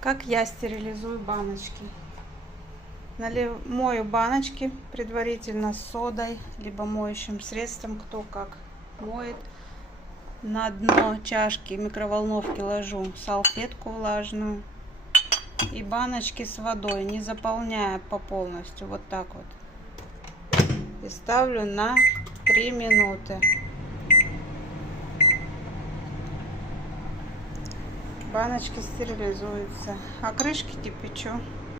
Как я стерилизую баночки. Мою баночки предварительно с содой, либо моющим средством, кто как моет. На дно чашки микроволновки ложу салфетку влажную и баночки с водой, не заполняя по полностью, вот так вот. И ставлю на 3 минуты. Баночки стерилизуются, а крышки кипячу.